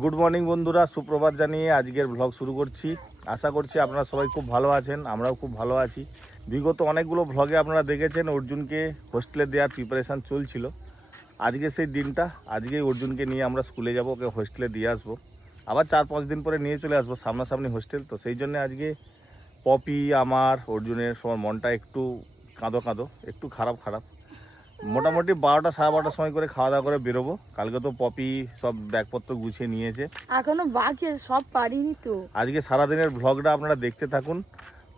Good morning বন্ধুরা, সুপ্রভাত জানিয়ে আজকের ব্লগ শুরু করছি। আশা করছি আপনারা সবাই খুব ভালো আছেন, আমরাও খুব ভালো আছি। বিগত অনেকগুলো ব্লগে আপনারা দেখেছেন অর্জুনকে হোস্টেলে দেওয়ার প্রিপারেশান চলছিল। আজকে সেই দিনটা, আজকেই অর্জুনকে নিয়ে আমরা স্কুলে যাব, ওকে হোস্টেলে দিয়ে আসবো। আবার 4-5 দিন পরে নিয়ে চলে আসবো, সামনাসামনি হোস্টেল তো। সেই জন্য আজকে পপি, আমার, অর্জুনের সবার মনটা একটু কাঁদো কাঁদো, একটু খারাপ। মোটামুটি 12টা 12:30 সময় করে খাওয়া দাওয়া করে বেরোবো। কালকে তো পপি সব ব্যাগপত্র গুছিয়ে নিয়েছে, এখনো বাকি সব পারিনি তো। আজকে সারাদিনের ব্লগটা আপনারা দেখতে থাকুন।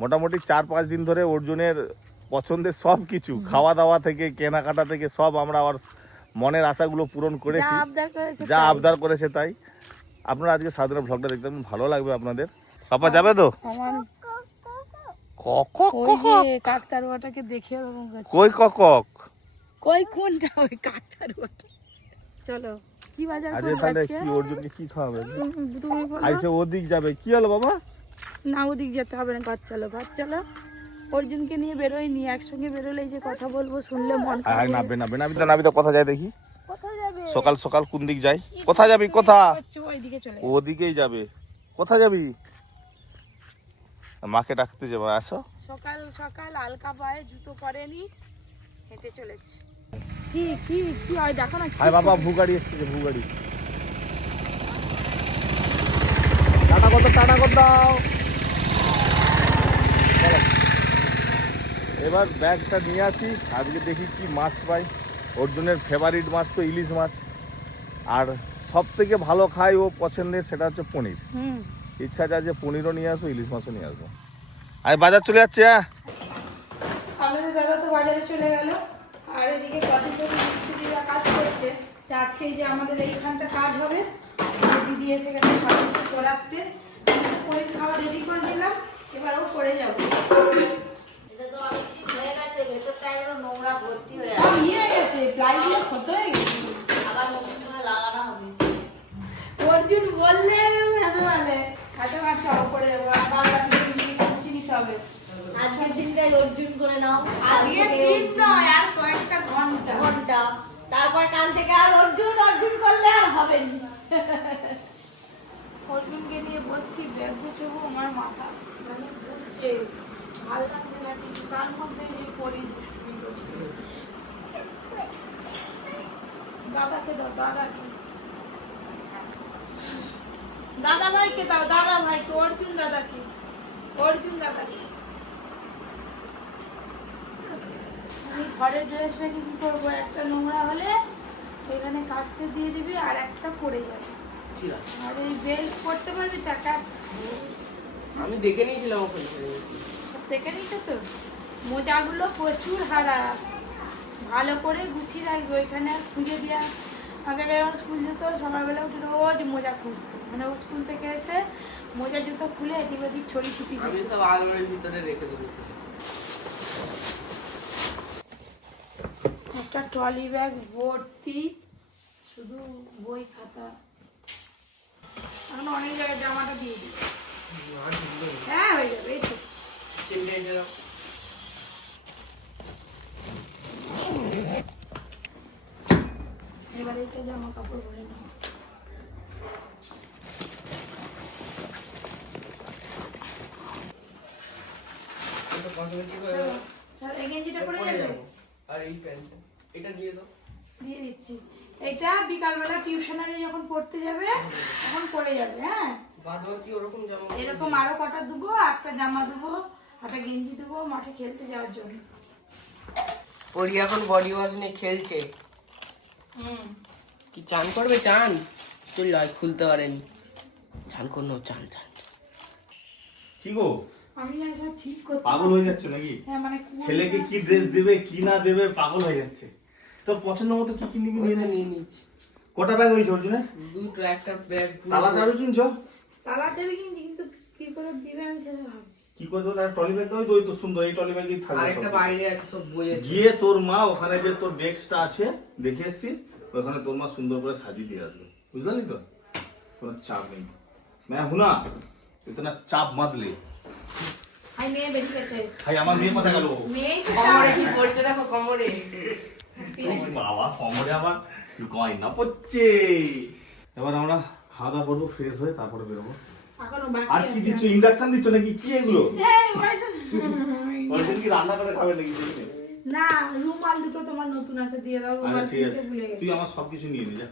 মোটামুটি 4-5 দিন ধরে অর্জুনের পছন্দের সব কিছু, খাওয়া দাওয়া থেকে কেনাকাটা থেকে সব আমরা আবার মনের আশাগুলো পূরণ করেছি, যা আবদার করেছে তাই। আপনারা আজকে সারাদিনের ব্লগটা দেখতে ভালো লাগবে আপনাদের। পাপা যাবে তো? কাকতারুয়াটাকে দেখে কই কক কই কোনটা ওই কাকতারুয়াটা। চলো কি বাজার আজকে করব তাহলে আজকে? কি অর্জুনকে কি খাওয়াবে? তুমি বলো। আইসে ওদিক যাবে, কি হলো বাবা? না ওদিক যেতে হবে না, ঘর চলো। অর্জুনকে নিয়ে বেরোয়নি, একসঙ্গে বেরোলেই যে কথা বলবো শুনলে মন খারাপ। নাবিদা কথা যায় দেখি। কোথায় যাবে? সকাল সকাল কোন দিক যাই? কোথায় যাবি? কোথা? ওইদিকে চলে। ওদিকেই যাবে। কোথায় যাবি? মাকে ডাকতে যাবো, আসো। সকাল সকাল হালকা পায়ে, জুতো পরেনি, হেঁটে চলেছি। কি কি কি হয় দেখো না। আরে বাবা, ভুগাড়ি এসছে, ভুগাড়ি। টাটা কর দাও। চলো এবার ব্যাগটা নিয়ে আসি। আজকে দেখি কি মাছ পাই। অর্জুনের ফেভারিট মাছ তো ইলিশ মাছ, আর সব থেকে ভালো খাই ও পছন্দের, সেটা হচ্ছে পনির। ইচ্ছা আছে যে পনিরও নিয়ে আসবো, ইলিশ মাছও নিয়ে আসবো। আর বাজার চলে যাচ্ছে। হ্যাঁ, আমাদের দাদা তো বাজারে চলে গেল, আর এদিকে কদিন ধরে মিস্ত্রিরা কাজ করছে। আজকে এই যে আমাদের এইখানটা কাজ হবে, দিদি এসে গেছে, সব কিছু করাচ্ছে। পনির খাওয়া রেডি করে দিলাম, এবার ও করে যাবো। এটা তো অনেক হয়ে গেছে, ভেতরটা একদম নোংরা ভর্তি হয়ে সব আছে। ইয়ে হয়ে গেছে, প্লাইগুলো ক্ষত হয়ে গেছে। আবার নতুন করে লাগানো হবে। অর্জুন বললে হেসে ফেলে, কাটা করে যাবো, আবার কুচি নিতে হবে। আজকের দিনটাই অর্জুন করে নাও। আজকের দিন নয়, আর কয়েকটা ঘন্টা। তারপর কাল থেকে আর অর্জুন করলে আর হবে না। অর্জুনকে নিয়ে বসছি, ব্যাগ গুছাবো, আমার মাথা মানে ঘুরছে, ভালো লাগছে না কিছু। তার মধ্যে যে পরি দুষ্টুমি করছে। দাদাকে দাও, দাদা ভাইকে দাও, দাদা ভাইকে, অর্জুন দাদাকে। আমি ঘরের ড্রেস রেখে কি করবো? একটা নোংরা হলে ওইখানে কাচতে দিয়ে দিবি, আর একটা পড়ে যাবে। আর এই বেল্ট পরতে পারবি টাকা? আমি দেখে নিয়েছিলাম ওখানে। দেখে নিতে তো মোজাগুলো প্রচুর হারাস, ভালো করে গুছিয়ে রাখবে। ওইখানে আর খুঁজে দিয়া, আগে যখন স্কুল যেত সকালবেলা উঠে রোজ মোজা খুঁজতো, মানে ও স্কুল থেকে এসে মোজা জুতো খুলে এদিক ওদিক ছড়ি ছিটি আমি সব আলমারির ভিতরে রেখে দেবো। একটা ট্রলি ব্যাগ ভর্তি শুধু বই খাতা। এখন অনেক জায়গায় জামাটা দিয়ে দিই। হ্যাঁ হয়ে যাবে, এই তো। এবার এটা জামা কাপড় ভরে নেব। এই গেঞ্জিটা পরে যাবে? আর এই প্যান্ট এটা দিয়ে দাও। দিয়ে দিচ্ছি। এটা বিকালবেলা টিউশনারে যখন পড়তে যাবে তখন পরে যাবে। হ্যাঁ, বাদ বাকি ওরকম জামা এরকম আরো কটা দেবো, একটা জামা দেবো, একটা গেঞ্জি দেবো মাঠে খেলতে যাওয়ার জন্য। ওরি এখন বডি ওয়াশ নিয়ে খেলছে। কি চান করবে? চান চল লাইট খুলতে পারেনি। চান করনো, চান। কি গো, আমি না সব ঠিক করতে পাগল হয়ে যাচ্ছে নাকি? হ্যাঁ, মানে ছেলেকে কি ড্রেস দেবে কি না দেবে পাগল হয়ে যাচ্ছে। তোর পছন্দ মতো কি কি নিবি নিয়ে নিয়ে নিচ্ছি। কটা ব্যাগ হয়েছে অর্জুনের? দুটো, একটা ব্যাগ। তালা চাবি কিনছো? তালা চাবি কিনছি, কিন্তু কি করে দিবে আমি সেটা ভাবছি। কি করে দেবো? ট্রলি ব্যাগ ওই তো সুন্দর, এই ট্রলি ব্যাগই আর থাকবে একটা সব। বাইরে আছে সব বই আছে। গিয়ে তোর মা ওখানে যে তোর ডেস্কটা আছে দেখে এসছিস, ওখানে তোর মা সুন্দর করে সাজিয়ে দিয়ে আসবে, বুঝলি তো? কোনো চাপ নেই। मैं हूं ना, इतना चाप मत ले। হাই মেয়ে বেরিয়ে গেছে। ভাই আমার মেয়ে কোথায় গেল? মেয়ে তো কোমরে কি পড়ছে দেখো, কোমরে। বাবা কোমরে আবার গয়না পড়ছে। এবার আমরা খাওয়া দাওয়া করবো, ফ্রেশ হয়ে তারপরে বেরোবো। এখনো বাকি আর কি আছে। দিচ্ছ, ইন্ডাকশন দিচ্ছ নাকি কি এগুলো? হ্যাঁ, ওইসব। বলছেন কি রান্না করে খাবে নাকি? না, রুমাল দুটো তোমার নতুন আছে, দিয়ে দাও। আচ্ছা রুমাল ঠিক আছে, কিনতে ভুলে তুই গেছি। আমার সবকিছু নিয়ে নে যা।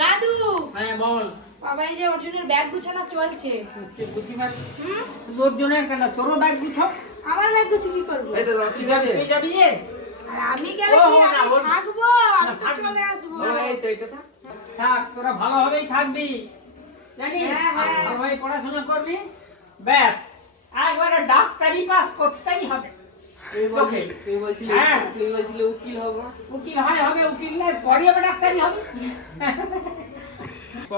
দাদু, হ্যাঁ বল। বাবা এই যে অর্জুনের ব্যাগ গুছানো চলছে। অর্জুনের কেন, তোরও ব্যাগ গুছো। আমার ব্যাগ গুছিয়ে কি করবো? এই তো ঠিক আছে, তুই যাবি? আর আমি গেলে কি আমি থাকবো? আমি তো চলে আসবো। থাক, তোরা ভালোভাবেই থাকবি জানি, হ্যাঁ, হ্যাঁ। ভালোভাবে পড়াশোনা করবি, ব্যাস একবারে ডাক্তারি পাস করতেই হবে। তোকে। হ্যাঁ। উকিল হয় হবে, উকিল নয় পরে হবে ডাক্তারি হবে।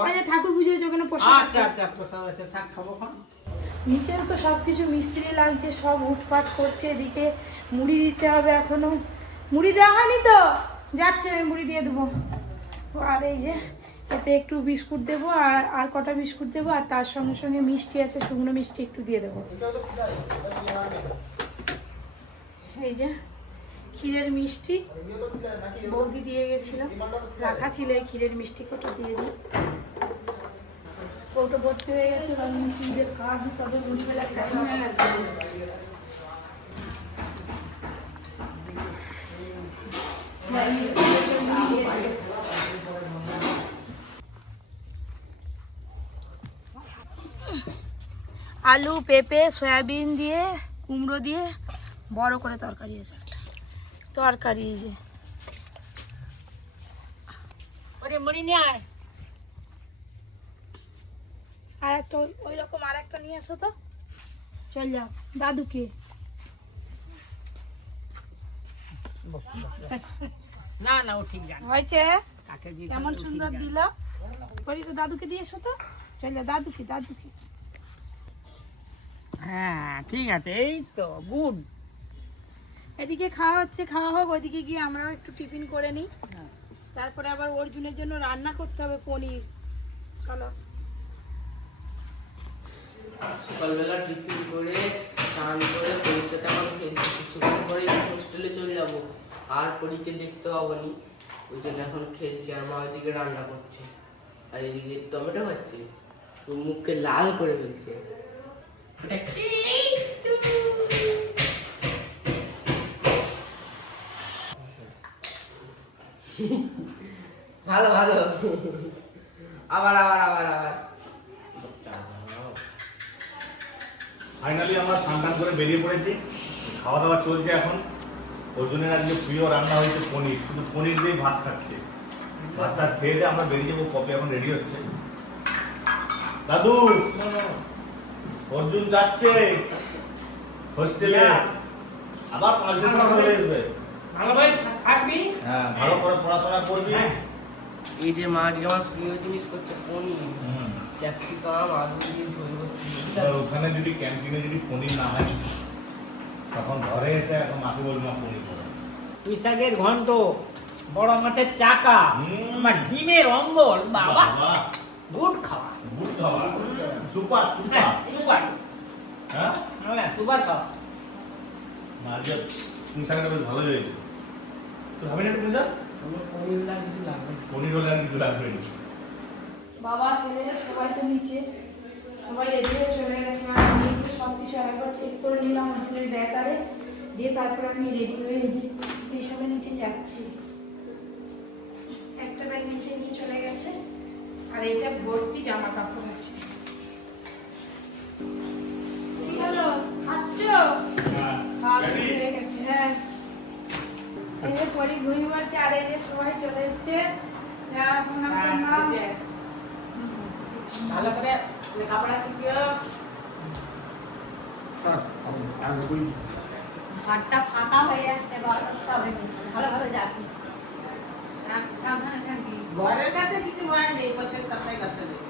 ওই যে ঠাকুর পুজো ওখানে পোষা আচ্ছা আচ্ছা, কোথাও আছে, থাক খাবো খান। নিচেও তো সবকিছু মিস্ত্রি লাগছে, সব উঠপাট করছে। এদিকে মুড়ি দিতে হবে, এখনো মুড়ি দেওয়া হয়নি তো, যাচ্ছে আমি মুড়ি দিয়ে দেবো। আর এই যে এতে একটু বিস্কুট দেবো, আর কটা বিস্কুট দেবো, আর তার সঙ্গে সঙ্গে মিষ্টি আছে, শুকনো মিষ্টি একটু দিয়ে দেবো। এই যে ক্ষীরের মিষ্টি বৌদি দিয়ে গেছিল, রাখা ছিল এই ক্ষীরের মিষ্টি, কটা দিয়ে দিই। কৌটো ভর্তি হয়ে গেছে, এবার মিস্ত্রিদের কাজ তবে মুড়িবেলার টাইম হয়ে গেছে। হ্যাঁ, মিস্ত্রিদেরকে মুড়ি দিয়ে দিই। আলু, পেঁপে, সয়াবিন দিয়ে, কুমড়ো দিয়ে বড় করে তরকারি আছে। তরকারি এই যে ওরে মুড়ি নিয়ে আয়। আর একটা ওই রকম আর একটা নিয়ে আসো তো, চল যাও দাদুকে। না না, ও ঠিক জানে হয়েছে কাকে দিতে কেমন হবে, ও ঠিক সুন্দর জানে। দিল। করি তো দাদুকে দিয়ে এসো তো, চল যাও দাদুকে। দাদুকে হ্যাঁ ঠিক আছে, এই তো গুড। এদিকে খাওয়া হচ্ছে, খাওয়া হোক, ওইদিকে গিয়ে আমরাও একটু টিফিন করে নিই। তারপরে আবার অর্জুনের জন্য রান্না করতে হবে পনির। চলো। সকালবেলা টিফিন করে স্নান করে পরীক্ষাতে আমার খেলছি, কিছুক্ষণ পরে হোস্টেলে চলে যাব, আর পরীক্ষা দেখতে পাবো নি, ওই জন্য এখন খেলছি। আর মা ওইদিকে রান্না করছে, আর এদিকে টমেটো খাচ্ছে, ওর মুখকে লাল করে ফেলছে। ভালো ভালো, আবার আবার আবার আবার। ফাইনালি আমরা স্নান করে বেরিয়ে পড়েছি, খাওয়া দাওয়া চলছে এখন। অর্জুনের আজকে প্রিয় রান্না হয়েছে পনির, শুধু পনির দিয়ে ভাত খাচ্ছে। ভাতটা খেয়ে দিয়ে আমরা বেরিয়ে যাবো, কপি এখন রেডি হচ্ছে। দাদু, অর্জুন যাচ্ছে হোস্টেলে, আবার 5 দিন পর চলে আসবে। ভালোভাবে থাকবি। হ্যাঁ, ভালো করে পড়াশোনা করবি। এই যে মা আজকে আমার প্রিয় জিনিস করছে পনির, হুম। ক্যাপসিকাম আলু দিয়ে ঝোল করছে। আর ওখানে যদি ক্যান্টিনে যদি পনির না হয়, তখন ঘরে এসে এখন মাকে বলবো মা পনির করো। পুঁই শাকের ঘন্ট, বড় মাছের চাকা, আমার ডিমের অম্বল, বাবা গুড খাওয়া। গুড খাবার, সুপার সুপার। সুপার, হ্যাঁ, হ্যাঁ সুপার খাওয়া। আজকে পুঁই শাকটা বেশ ভালো হয়েছে। তো খাবি না একটু পুঁই শাক? আমার পনির না কিছু লাগবে না। পনির হলে আর কিছু লাগবে না। বাবা ছেলেরা সবাই তো নিচে, সবাই রেডি হয়ে চলে গেছে। আর আমি এই যে সব কিছু একবার চেক করে নিলাম অর্জুনের ব্যাগ আরে দিয়ে, তারপর আমি রেডি হয়ে এই যে এইসবের নিচে যাচ্ছি। একটা ব্যাগ নিচে নিয়ে চলে গেছে, আর এটা ভর্তি জামা কাপড় আছে। কি হলো, খাচ্ছ? খাওয়া হয়ে গেছে। হ্যাঁ, এই যে পরি ঘুমি মারছে, আর এই যে সবাই চলে এসছে। এখন আমার নাম ভালো করে লেখাপড়া শিখিও। ঘরটা ফাঁকা হয়ে যাচ্ছে, ঘর করতে হবে, ভালোভাবে যাবি। সাবধানে থাকবি। ঘরের কাছে কিছু হয় নেই, বছর সাথে কাছে দিয়েছে।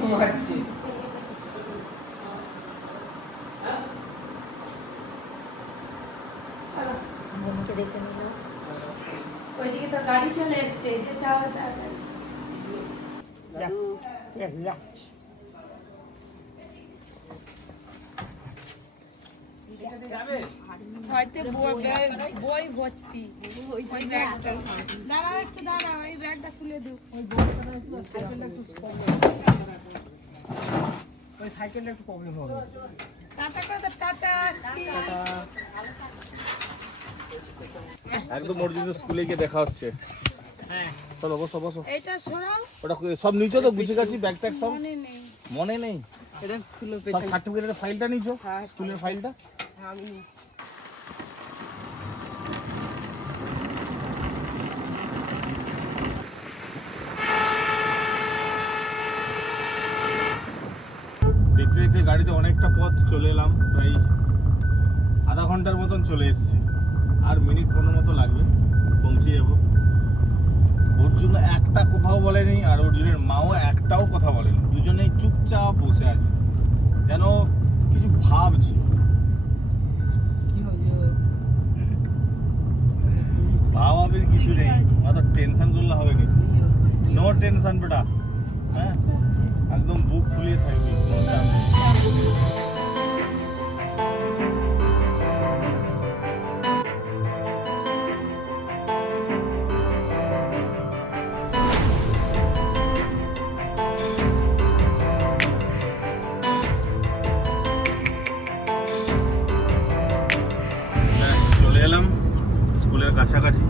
ঘুমাচ্ছে। চলো দেখে নিল। ওইদিকে তো গাড়ি চলে এসছে, যেতে হবে তাড়াতাড়ি। হয়তো বই ভর্তি ওই ব্যাগটা দাঁড়াও একটু দাঁড়াও এই ব্যাগটা খুলে দিও ওই সাইকেলটা একটু প্রবলেম হবে। টাটা কত টাটা আসছি একদম অর্জুনের স্কুলে গিয়ে দেখা হচ্ছে। হ্যাঁ চলো বসো বসো। এটা সরাও ওটা সব নিচে তো গুছিয়ে গাছি ব্যাগ ট্যাগ সব মনে নেই মনে নেই। এটা খুলে সব সার্টিফিকেটের ফাইলটা নিছো, হ্যাঁ। স্কুলের ফাইলটা। আমি দেখতে দেখতে গাড়িতে অনেকটা পথ চলে এলাম, প্রায় আধা ঘন্টার মতন চলে এসেছি। আর মিনিট 15 মতো লাগবে পৌঁছে যাবো। অর্জুন একটা কোথাও বলেনি, আর অর্জুনের মাও একটাও কথা বলেনি। দুজনেই চুপচাপ বসে আছে, যেন কিছু ভাবছি। কি হয়েছে? ভাবাবের কিছু নেই, অত টেনশন করলে হবে না। নো টেনশন বেটা, হ্যাঁ একদম বুক ফুলিয়ে থাকবি, কোনো চাপ নেই। চলে এলাম স্কুলের কাছাকাছি।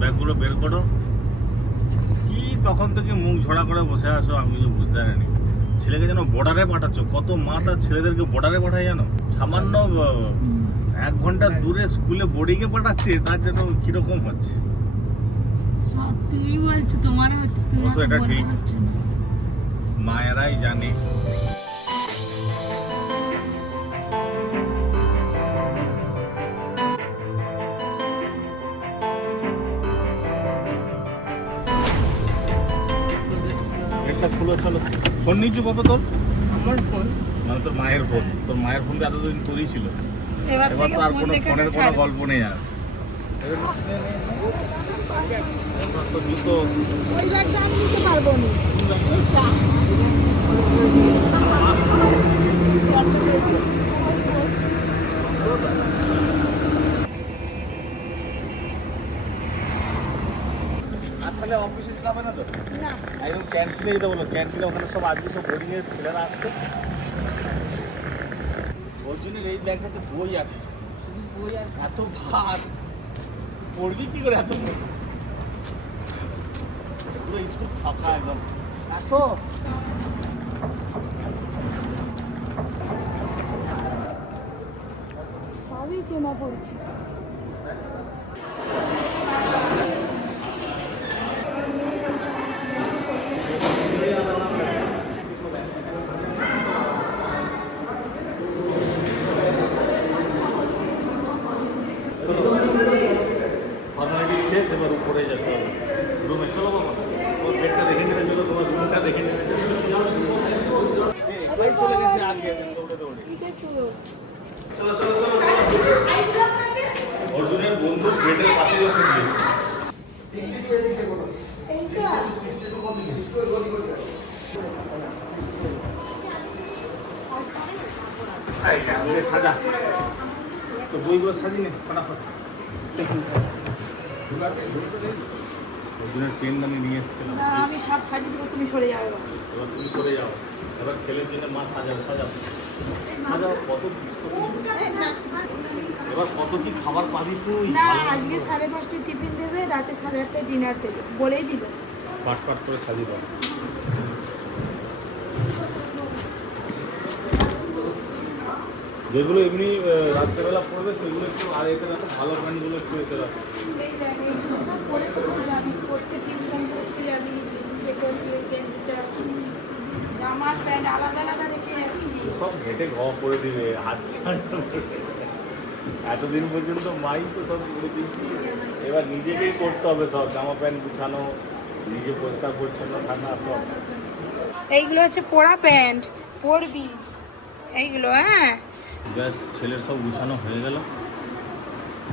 ব্যাগগুলো বের করো। কি তখন থেকে মুখ ঝোড়া করে বসে আসো, আমি কিছু বুঝতে পারিনি। ছেলেকে যেন বর্ডারে পাঠাচ্ছ। কত মা তার ছেলেদেরকে বর্ডারে পাঠায় জানো? সামান্য 1 ঘন্টা দূরে স্কুলে বোর্ডিংয়ে পাঠাচ্ছে, তার জন্য কিরকম হচ্ছে। সব তুমি বলছো তোমার হচ্ছে তুমি অবশ্য এটা বলতে ঠিক। পারছো না মায়েরাই জানে। একটা খুলো, চলো। ফোন নিচ্ছি কত তোর? আমার ফোন মানে তোর মায়ের ফোন। তোর মায়ের ফোনটা এতদিন তোরই ছিল। এবার এবার থেকে তো আর ফোন কোনো দেখে ফোনের কোনো ছাড় গল্প নেই আর। এবার তো জুতো ওই ব্যাগটা আমি নিতে পারবো না আর তাহলে অফিসে যেতে হবে না তো? না একদম ক্যান্টিনে যেতে বলো। ক্যান্টিনে ওখানে সব আজকে সব বোর্ডিংয়ের ছেলেরা আসছে। অর্জুনের এই ব্যাগটাতে বই আছে, বই আর এত ভাত পড়বি কি করে এত? পুরো স্কুল ফাঁকা একদম। আসো। সবই চেনা পড়ছি ফর্মালিটি শেষ, এবার উপরে যেতে হবে রুমে। চলো বাবা, ওর বেডটা দেখে নেবে, চলো তোমার রুমটা দেখে নেবে। ভাই চলে গেছে আগে দৌড়ে দৌড়ে। চলো চলো চলো চলো। অর্জুনের বন্ধুর বেডের পাশে যখন গিয়েছে। সাজা তো বইগুলো সাজিয়ে নে ফটাফট। অর্জুনের পেন আমি নিয়ে এসেছিলাম। না আমি সব সাজিয়ে দেবো তুমি সরে যাবে এবার তুমি সরে যাও। এবার ছেলের জন্য মা সাজাও সাজাও সাজাও। কত এবার কত কি খাবার পাবি তুই? না আজকে 5:30টায় টিফিন দেবে, রাতে 8:30টায় ডিনার দেবে, বলেই দিল। পাট পাট করে সাজিয়ে দাও। যেগুলো এমনি রাত্রেবেলা পড়বে সেগুলো একটু, আর এতে রাখো ভালো প্যান্টগুলো একটু এতে রাখো। এই দেখ, এইগুলো সব পরে পরে যাবি, পড়তে টিউশন করতে যাবি, যে করতে গেঞ্জিটা জামা প্যান্ট আলাদা আলাদা রেখে যাচ্ছি। সব ঘেটে ঘ করে দিবে, হাত ছাড়া। এতদিন পর্যন্ত মাই তো সব করে দিচ্ছি, এবার নিজেকেই করতে হবে সব। জামা প্যান্ট গুছানো, নিজে পরিষ্কার পরিচ্ছন্ন থাকা সব। এইগুলো হচ্ছে পরা প্যান্ট, পরবি এইগুলো। হ্যাঁ ব্যাস ছেলের সব গুছানো হয়ে গেল।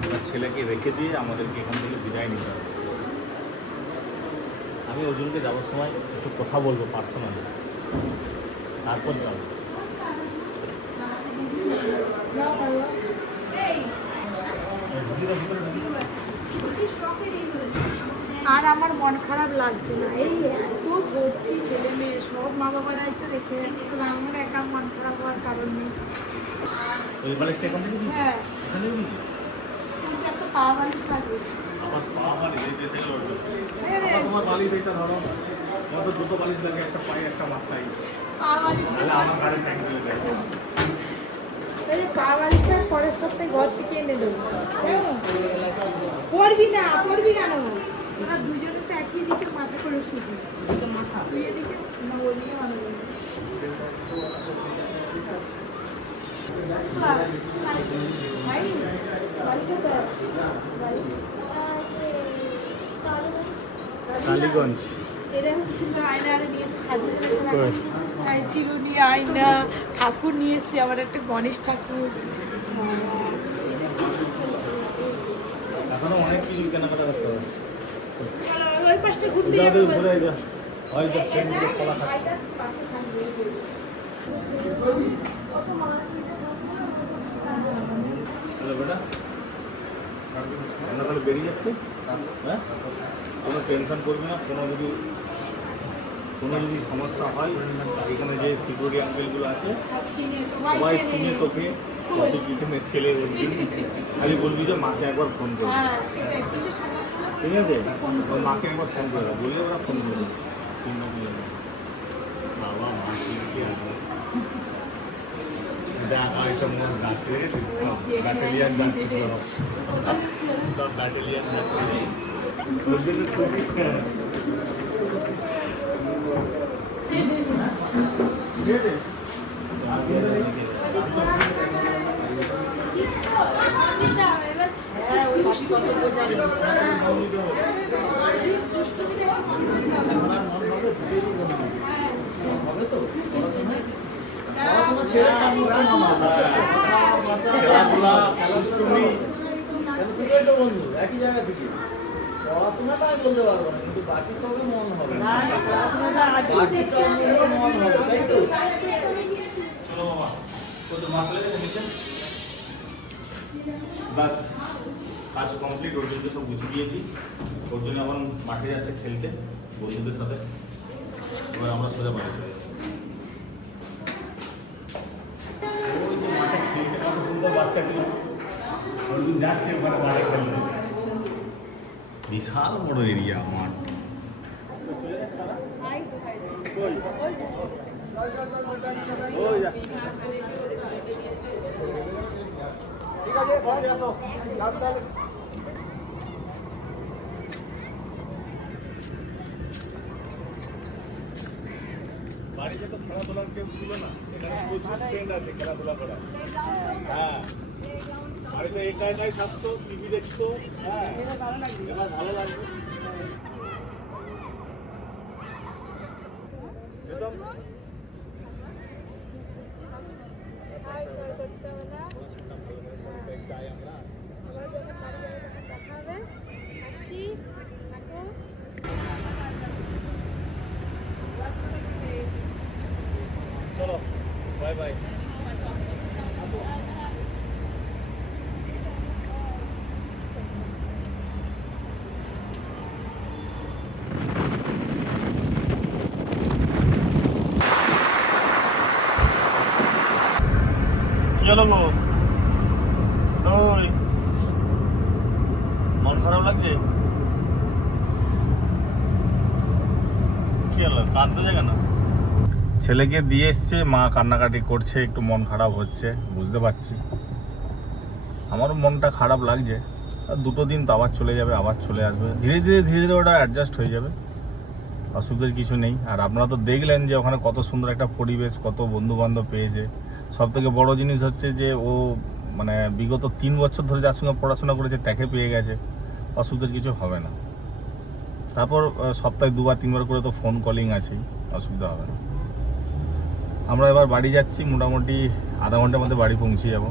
এবার ছেলেকে রেখে দিয়ে আমাদেরকে এখান থেকে বিদায় নিতে হবে। আমি অর্জুনকে যাওয়ার সময় একটু কথা বলবো পার্সোনালি, তারপর যাবো। আর আমার মন খারাপ লাগছে না, এই এত ভর্তি ছেলে মেয়ে সব মা বাবারাই তো রেখে যাচ্ছে, আমার একা মন খারাপ হওয়ার কারণ নেই। হ্যাঁ, কিন্তু একটা পা বালিশ লাগবে। পা বালিশটা পরের সপ্তাহে ঘর থেকে এনে দেবো। করবি না, করবি কেন? ওরা দুজনে তো একই দিকে মাথা করে শুধু মাথা, তুই এদিকে না, ওই দিকে মাথা করে। টালিগঞ্জ এরকম কি সুন্দর আয়না আরে নিয়ে এসে সাজিয়ে রেখেছে, চিরুনি, আয়না, ঠাকুর নিয়ে এসেছি, আবার একটা গণেশ ঠাকুর। এখনো অনেক কিছু কেনাকাটা করতে হবে। ওই পাশটা ঘুরতে যাবো বলছি। তাহলে বেরিয়ে যাচ্ছে, হ্যাঁ, কোনো টেনশন করবি না। কোনো যদি সমস্যা হয়, এখানে যে সিকিউরিটি আঙ্কেলগুলো আছে সবাই চিনে তোকে, পিছনের ছেলে বলবি, খালি বলবি যে মাকে একবার ফোন করবি, ঠিক আছে? ওর মাকে একবার ফোন করে দেবো, বললে ওরা ফোন করে দেবে। বাবা মা কি আছে দেখা এসব গাছে ব্যাটালিয়ান যাচ্ছে, সব ব্যাটালিয়ান যাচ্ছে, ওর জন্য খুশি। একই জায়গা থেকে পড়াশোনাটা আমি বলতে পারবো না, কিন্তু বাকি সবে মন হবে, বাকি সব মন হবে, তাই তো? বাস কাজ কমপ্লিট, ওর জন্য সব গুছিয়ে দিয়েছি। ওর জন্য এখন মাঠে যাচ্ছে খেলতে বন্ধুদের সাথে। এবার আমরা সোজা বাড়ি চলে যাবো। ওই যে মাঠে খেলতে কত সুন্দর বাচ্চাগুলো, ওরদিন যাচ্ছে ওখানে মাঠে খেলতে। বিশাল বড় এরিয়া মাঠ। ঠিক আছে, সবাই আসো। বাড়িতে তো খেলাধুলার কেউ ছিল না, এখানে প্রচুর ট্রেন্ড আছে খেলাধুলা করা। হ্যাঁ, বাড়িতে একা একাই থাকতো, টিভি দেখতো। হ্যাঁ, এবার ভালো লাগবে। চলো, বাই বাই। কি হলো গো? ওই মন খারাপ লাগছে? কি হলো, কাঁদতে যায় কেন? ছেলেকে দিয়ে এসছে, মা কান্নাকাটি করছে, একটু মন খারাপ হচ্ছে, বুঝতে পারছি। আমারও মনটা খারাপ লাগছে। আর 2 দিন তো আবার চলে যাবে, আবার চলে আসবে, ধীরে ধীরে ওটা অ্যাডজাস্ট হয়ে যাবে, অসুবিধার কিছু নেই। আর আপনারা তো দেখলেন যে ওখানে কত সুন্দর একটা পরিবেশ, কত বন্ধু বান্ধব পেয়েছে। সব থেকে বড় জিনিস হচ্ছে যে ও মানে বিগত 3 বছর ধরে যার সঙ্গে পড়াশোনা করেছে তাকে পেয়ে গেছে, অসুবিধার কিছু হবে না। তারপর সপ্তাহে 2 বার 3 বার করে তো ফোন কলিং আছেই, অসুবিধা হবে না। আমরা এবার বাড়ি যাচ্ছি, মোটামুটি আধা ঘন্টার মধ্যে বাড়ি পৌঁছে যাব।